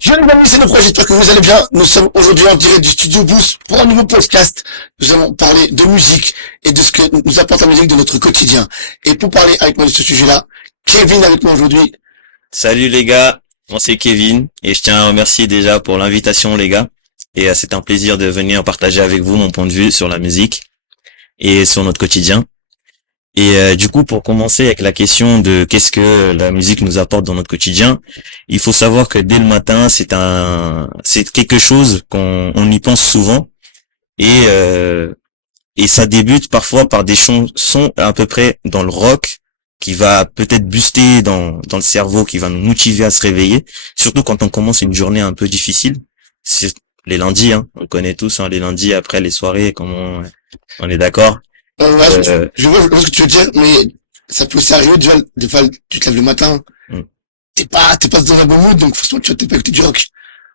Bien les amis, c'est le projet, j'espère que vous allez bien. Nous sommes aujourd'hui en direct du Studio Boost pour un nouveau podcast. Nous allons parler de musique et de ce que nous apporte la musique de notre quotidien. Et pour parler avec moi de ce sujet-là, Kevin avec moi aujourd'hui. Salut les gars, moi c'est Kevin et je tiens à remercier déjà pour l'invitation les gars. Et c'est un plaisir de venir partager avec vous mon point de vue sur la musique et sur notre quotidien. Et du coup, pour commencer avec la question de qu'est-ce que la musique nous apporte dans notre quotidien, il faut savoir que dès le matin, c'est quelque chose on y pense souvent et ça débute parfois par des chansons à peu près dans le rock qui va peut-être booster dans le cerveau, qui va nous motiver à se réveiller, surtout quand on commence une journée un peu difficile. C'est les lundis, hein, on connaît tous hein, les lundis après les soirées, comment on est d'accord. Ouais, je vois ce que tu veux dire, mais ça peut aussi arriver, des fois, tu te lèves le matin, Mm. t'es pas dans un bon mood, donc forcément, tu vas pas écouter du rock.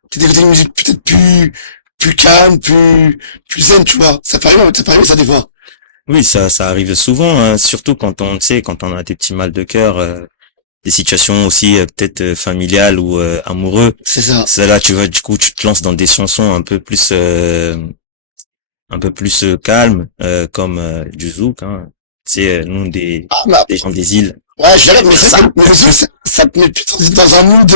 Tu écouter une musique peut-être plus calme, plus zen, tu vois. Ça peut arriver, ça, des fois. Oui, ça arrive souvent, hein, surtout quand on a des petits mal de cœur, des situations aussi peut-être familiales ou amoureux. C'est ça. C'est là du coup tu te lances dans des chansons un peu plus calmes, comme du zouk, hein. C'est nous Ah, bah, des gens des îles. ouais, je dirais, mais mais le zouk, ça te met plus dans un mood,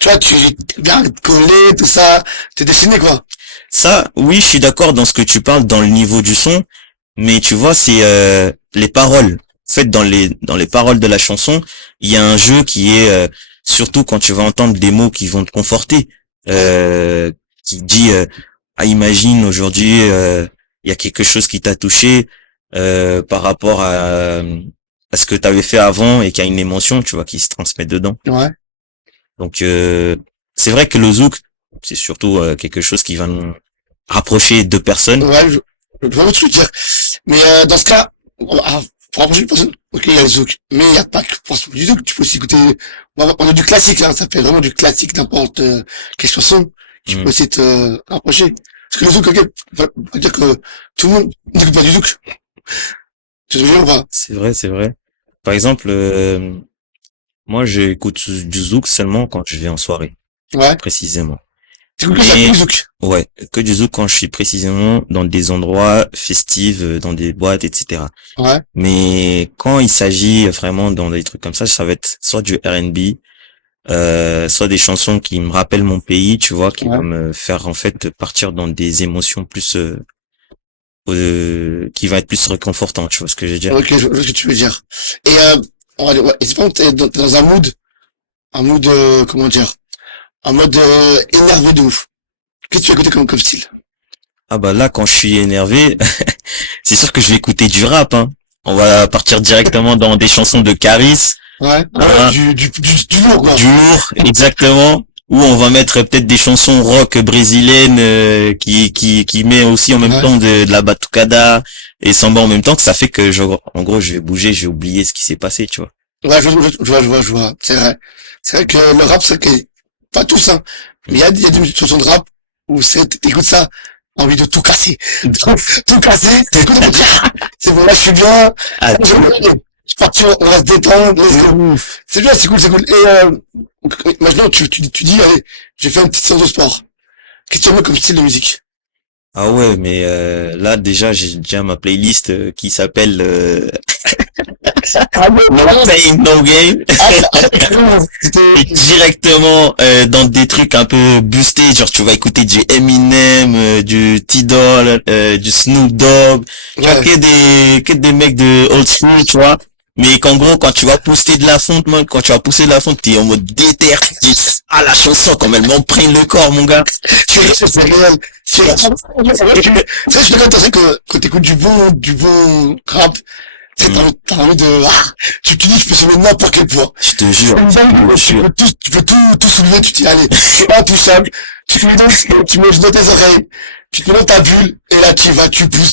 tu vois, tu es bien collé, tout ça, t'es dessiné, quoi. Ça, oui, je suis d'accord dans ce que tu parles dans le niveau du son, mais tu vois, c'est les paroles. En fait, dans les paroles de la chanson, il y a un jeu qui est surtout quand tu vas entendre des mots qui vont te conforter, qui dit ah imagine aujourd'hui il y a quelque chose qui t'a touché par rapport à ce que tu avais fait avant et qu'il y a une émotion, tu vois, qui se transmet dedans. Ouais. Donc c'est vrai que le zouk, c'est surtout quelque chose qui va nous rapprocher deux personnes. Ouais, je vois ce que tu veux dire. Mais, dans ce cas, pour rapprocher une personne, ok, il y a le zouk. Mais il n'y a pas que forcément du zouk, tu peux aussi écouter, on a du classique, hein, ça fait vraiment du classique, n'importe, quelle chanson, qui Mm. peut aussi te rapprocher. Parce que le zouk, ok, on va dire que tout le monde n'écoute pas du zouk. Tu te souviens ou pas? C'est vrai. Par exemple, moi j'écoute du zouk seulement quand je vais en soirée, Ouais. précisément. T'écoutes que ça, que Mais du zouk. ouais, que du zouk quand je suis précisément dans des endroits festifs, dans des boîtes, etc. Ouais. Mais quand il s'agit vraiment dans des trucs comme ça va être soit du R&B, soit des chansons qui me rappellent mon pays, tu vois, qui Ouais. vont me faire en fait partir dans des émotions plus, qui va être plus réconfortant, tu vois ce que je veux dire. Ok, je vois ce que tu veux dire. Et, on va dire, ouais. Et c'est pas que t'es dans un mood, comment dire, un mode, énervé de ouf. Qu'est-ce que tu as écouté comme style? Ah bah là, quand je suis énervé, c'est sûr que je vais écouter du rap, hein. On va partir directement dans des chansons de Caris, Ouais. hein, Du lourd, quoi. du lourd, exactement, où on va mettre peut-être des chansons rock brésiliennes qui met aussi en même Ouais. temps de la batucada et samba en même temps, que ça fait que en gros je vais bouger, je vais oublier ce qui s'est passé, tu vois. Ouais, je vois. C'est vrai. C'est vrai que le rap, c'est que, pas tous, hein. Mais il y a des chansons de rap où t'écoutes ça, envie de tout casser. Tout casser, t'écoutes, c'est bon, là, je suis bien. Ah, Je parti, on va se détendre, let's de go. ouf. C'est bien, c'est cool, c'est cool. Et, maintenant, tu dis, allez, je vais faire une petite séance de sport. Qu'est-ce que tu aimes comme style de musique? Ah ouais, mais là déjà j'ai déjà ma playlist qui s'appelle Ah ouais, No vraiment, Pain No Gain. Et c'était, directement dans des trucs un peu boostés, genre tu vas écouter du Eminem, du T-Doll, du Snoop Dogg, tu vois ouais, que des mecs de old school, tu vois. Mais qu'en gros quand tu vas pousser de la fonte, man, quand tu vas pousser de la fonte, t'es en mode déter, tu te dis ah la chanson comme elle m'emprunte le corps mon gars. c'est réel. C'est réel. C'est vrai que, c'est vrai, je suis d'accord, t'as que quand t'écoutes du bon rap, tu sais, Mm. t'as envie de, tu te dis, je peux soulever n'importe quel poids. Je te jure, je te Tu jure. peux tout soulever, tu te dis, allez, c'est intouchable. Tu mets tu mets dans tes oreilles, tu te mets dans ta bulle, et là, tu y vas, tu pousses.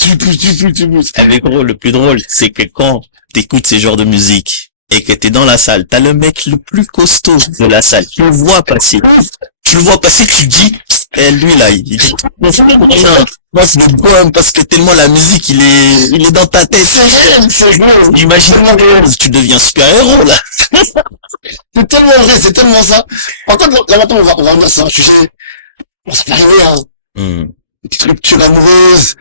Eh, mais gros, le plus drôle, c'est que quand t'écoutes ces genres de musique et que t'es dans la salle, t'as le mec le plus costaud de la salle. Tu le vois passer, tu te dis, Et lui, là, il dit, non, moi, c'est le poème parce que tellement la musique, il est dans ta tête. C'est réel. Imagine, tu deviens super-héros, là. C'est tellement vrai, c'est tellement ça. Par contre, là maintenant, on va revenir sur un sujet. Bon, ça peut arriver, hein. Hmm. Une petite rupture amoureuse.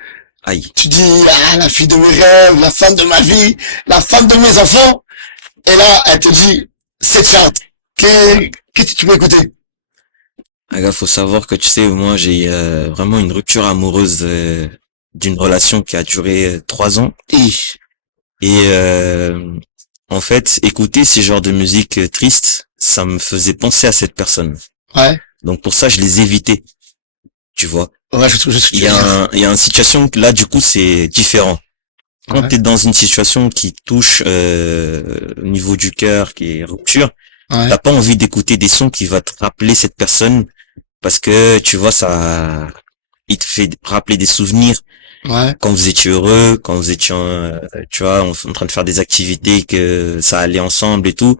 Aïe. Tu dis, ah, la fille de mes rêves, la femme de ma vie, la femme de mes enfants. Et là, elle te dit, c'est ça. Qu'est-ce que tu peux écouter? Ah, gars, faut savoir que tu sais, moi, j'ai vraiment une rupture amoureuse d'une relation qui a duré 3 ans. Et en fait, écouter ces genres de musique triste, ça me faisait penser à cette personne. Ouais. Donc pour ça, je les évitais. Tu vois. Ouais, je trouve, Il y a une situation que là, du coup, c'est différent. Quand Ouais. t'es dans une situation qui touche au niveau du cœur, qui est rupture, Ouais. t'as pas envie d'écouter des sons qui va te rappeler cette personne parce que tu vois ça, il te fait rappeler des souvenirs Ouais. quand vous étiez heureux, quand vous étiez, tu vois, en train de faire des activités que ça allait ensemble et tout.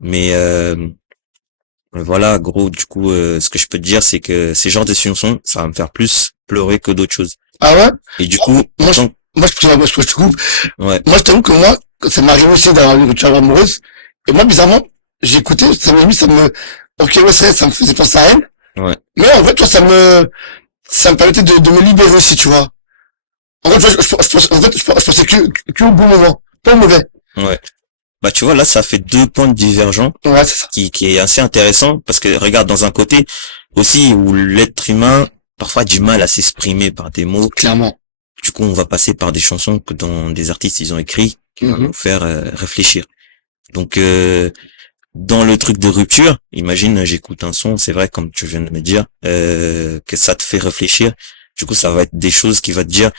Mais voilà, gros, du coup, ce que je peux te dire, c'est que ces genres de chansons, ça va me faire plus pleurer que d'autres choses. Ah ouais? Et du coup, Moi, tant- je te coupe. ouais, Moi, je t'avoue que moi, ça m'arrive aussi d'avoir une rupture amoureuse. Et moi, bizarrement, j'ai écouté, ok, ouais, c'est vrai, ça me faisait penser à elle. ouais, Mais en fait, toi, ça me permettait de me libérer aussi, tu vois. En fait, je pensais que au bon moment, pas au mauvais. ouais. Bah, tu vois, là, ça fait 2 points divergents Ouais, c'est ça. qui est assez intéressant parce que regarde dans un côté aussi où l'être humain parfois a du mal à s'exprimer par des mots. Clairement. Du coup, on va passer par des chansons que dans des artistes ils ont écrit qui vont nous faire réfléchir. Donc dans le truc de rupture, imagine j'écoute un son, c'est vrai comme tu viens de me dire que ça te fait réfléchir. Du coup, ça va être des choses qui va te dire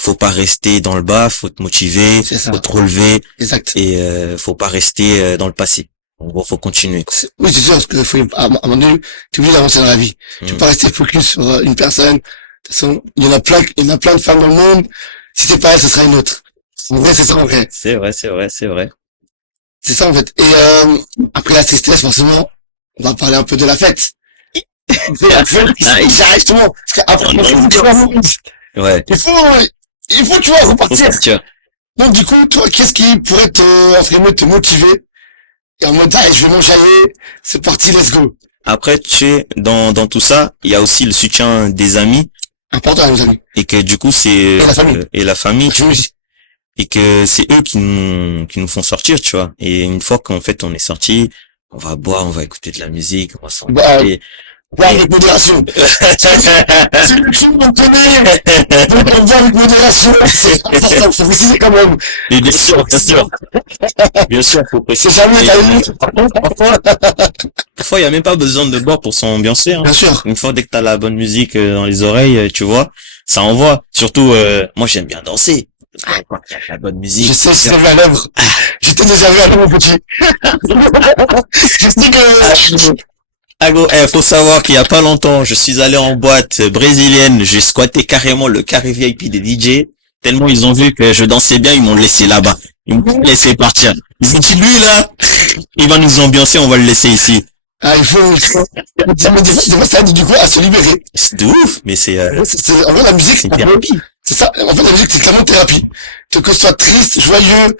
faut pas rester dans le bas, faut te motiver, C'est ça. faut te relever Exact. et faut pas rester dans le passé. En gros, faut continuer. Oui, c'est sûr, parce que à un moment donné, t'es obligé d'avancer dans la vie. Tu peux Mm. pas rester focus sur une personne. De toute façon, il y en a plein de femmes dans le monde. Si c'est pas elle, ce sera une autre. En vrai, c'est ça, en vrai. C'est vrai, c'est vrai, c'est vrai. C'est ça, en fait. Et, après la tristesse, forcément, on va parler un peu de la fête. C'est la fête qui s'arrête, justement. Parce qu'après, Ouais. il faut, tu vois, Faut repartir. sortir. Donc, du coup, toi, qu'est-ce qui pourrait entre guillemets, te motiver? Et en mode, allez, je vais m'enjailler. C'est parti, let's go. Après, tu sais, dans tout ça, il y a aussi le soutien des amis Important, les amis. et que du coup, c'est Et la famille. et la famille Oui. et que c'est eux qui nous font sortir, tu vois. Et une fois qu'en fait on est sorti, on va boire, on va écouter de la musique, on va s'engager. Boire avec modération. Si le crime on connaît, donc on boit avec modération. C'est important, faut préciser quand même. Et bien sûr, bien sûr. Bien sûr, faut C'est préciser. jamais Et, ta vie. parfois, il y a même pas besoin de boire pour s'ambiancer, hein. Bien sûr. Une fois dès que t'as la bonne musique dans les oreilles, tu vois, ça envoie. Surtout, moi j'aime bien danser. Quand il y a de la bonne musique. Je sais, je t'ai vu à l'œuvre. J'étais déjà vu à l'œuvre, mon petit. Je sais que, Ah gros, faut savoir qu'il y a pas longtemps, je suis allé en boîte brésilienne, j'ai squatté carrément le carré VIP des DJ, tellement ils ont vu que je dansais bien, ils m'ont laissé là-bas. Ils m'ont laissé partir. Ils ont dit, lui là, il va nous ambiancer, on va le laisser ici. il faut, des fois, ça aide du coup à se libérer. C'est de ouf, mais c'est En vrai, la musique, une thérapie. c'est ça. En fait, la musique, c'est clairement thérapie. Que ce soit triste, joyeux,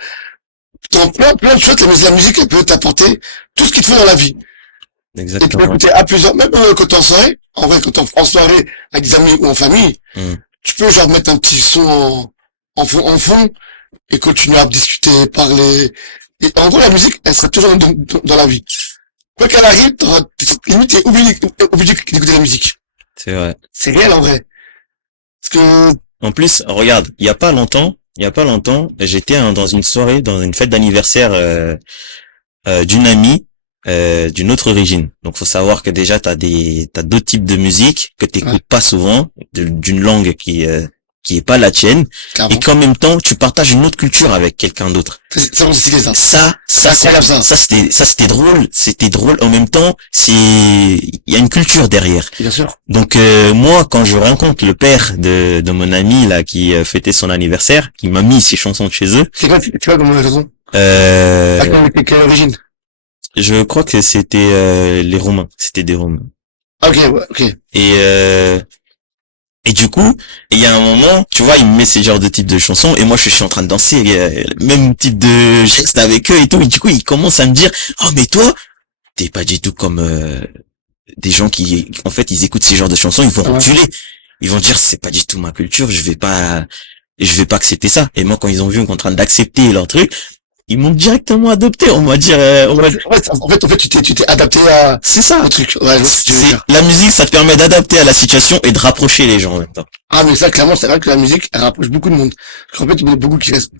dans plein de choses, la musique, elle peut t'apporter tout ce qu'il te faut dans la vie. Et tu peux Exactement. écouter à plusieurs, même quand t'es en soirée, en vrai, quand t'es en soirée avec des amis ou en famille, Mm. tu peux genre mettre un petit son en fond et continuer à discuter, parler. Et en gros, la musique, elle sera toujours dans la vie. Quoi qu'elle arrive, limite, t'es obligé d'écouter la musique. C'est vrai. C'est réel en vrai. Parce que, En plus, regarde, il y a pas longtemps, j'étais dans une soirée, dans une fête d'anniversaire d'une amie d'une autre origine. Donc faut savoir que déjà t'as d'autres types de musique que t'écoutes Ouais. pas souvent, d'une langue qui est pas la tienne, clairement, et qu'en même temps tu partages une autre culture avec quelqu'un d'autre. c'est stylé ça. Ça incroyable, ça. c'était drôle. En même temps, il y a une culture derrière. Bien sûr. Donc moi, quand je rencontre le père de mon ami là qui fêtait son anniversaire, qui m'a mis ses chansons de chez eux, C'est quoi, comme raison? Quelle origine? je crois que c'était les Romains. C'était des Romains. Ah, ok, ouais, ok. Et et du coup, il y a un moment, tu vois, il me met ces genres de type de chansons et moi je suis en train de danser le même type de gestes avec eux et tout. Et du coup, il commence à me dire, oh mais toi, t'es pas du tout comme des gens qui, en fait, ils écoutent ces genres de chansons, ils vont Ouais. reculer. Ils vont dire, c'est pas du tout ma culture, je vais pas accepter ça. Et moi, quand ils ont vu qu'on est en train d'accepter leur truc, ils m'ont directement adopté. On va dire, En fait, tu t'es adapté à, c'est ça. au truc. Ouais, je vois ce que tu veux C'est, dire. la musique, ça te permet d'adapter à la situation et de rapprocher les gens en même temps. Ah, mais ça, clairement, c'est vrai que la musique, elle rapproche beaucoup de monde. Parce qu'en fait, il y en a beaucoup qui restent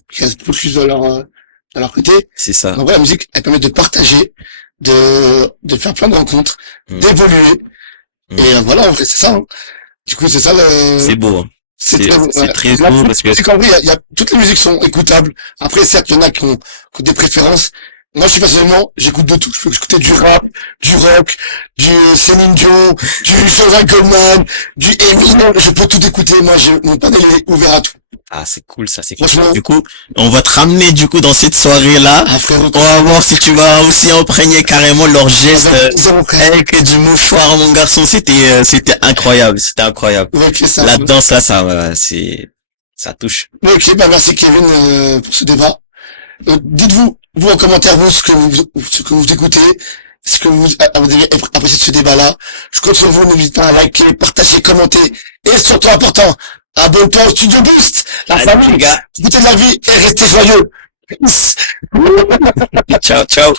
focus dans leur côté. C'est ça. En vrai, la musique, elle permet de partager, de faire plein de rencontres, Mm. d'évoluer. Mm. Et voilà, en vrai, c'est ça, hein. Du coup, c'est ça C'est beau, hein. c'est C'est, très beau. c'est Ouais. très La beau parce que, musique, en vrai, toutes les musiques sont écoutables. Après, certes, il y en a qui ont des préférences. Moi, je suis personnellement, j'écoute de tout. Je peux écouter du rap, du rock, du Céline Dion, du Jean Goldman, du Eminem. Je peux tout écouter. Moi, mon panel est ouvert à tout. ah, c'est cool, ça, c'est cool. Franchement, Du coup, on va te ramener, du coup, dans cette soirée-là. ah, frérot, On va voir si tu vas aussi imprégner carrément leurs gestes, mon frère. avec du mouchoir, mon garçon. C'était incroyable. C'était incroyable. Ok, ça. La danse, là, ça touche. Ok, bah, merci Kevin, pour ce débat. Dites-vous, vous en commentaire, vous, ce que vous écoutez, ce que vous avez apprécié de ce débat-là. Je compte sur vous, n'hésitez pas à liker, partager, commenter, et surtout important, abonne-toi au Studio Boost, la Allez, famille, les gars. écoutez de la vie et restez joyeux. Peace. Ciao, ciao.